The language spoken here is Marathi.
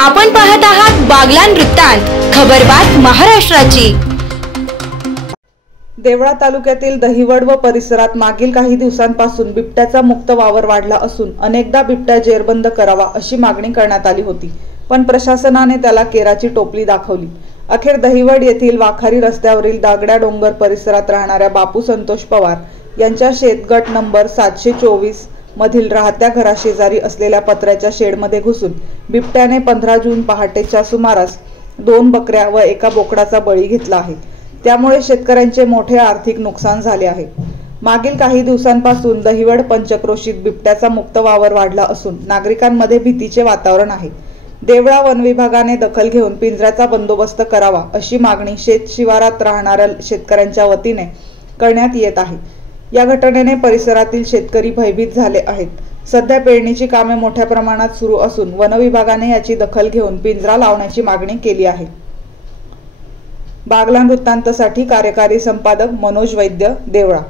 आपण पाहत आहात बागलाण वृत्तांत, खबरबात महाराष्ट्राची। देवळा तालुक्यातील दहिवड व परिसरात मागील काही दिवसांपासून बिबट्याचा मुक्त वावर वाढला असून अनेकदा बिबट्या जेरबंद करावा अशी मागणी करण्यात आली होती, पण प्रशासनाने त्याला केराची टोपली दाखवली। अखेर दहिवड येथील वाखारी रस्त्यावरील दागड्या डोंगर परिसरात राहणाऱ्या बापू संतोष पवार यांच्या शेतगट नंबर 724 मधील राहत्या घराशेजारी असलेल्या पत्र्याच्या शेडमध्ये घुसून बिबट्याने 15 जून पहाटेच्या सुमारास 2 बकऱ्या व एका बोकडाचा बळी घेतला आहे। त्यामुळे शेतकऱ्यांचे मोठे आर्थिक नुकसान झाले आहे। मागील काही दिवसांपासून दहिवड पंचक्रोशीत बिबट्याचा मुक्त वावर वाढला असून नागरिकांमध्ये भीतीचे वातावरण आहे। देवळा वन विभागाने दखल घेऊन पिंजऱ्याचा बंदोबस्त करावा अशी मागणी शेत शिवारात राहणाऱ्या शेतकऱ्यांच्या वतीने करण्यात येत आहे। या घटनेने परिसरातील शेतकरी भयभीत झाले आहेत। सध्या पेरणीची कामे मोठ्या प्रमाणात सुरू असून वन विभागाने याची दखल घेऊन पिंजरा लावण्याची मागणी केली आहे। बागलाण वृत्तांतसाठी कार्यकारी संपादक मनोज वैद्य, देवळा।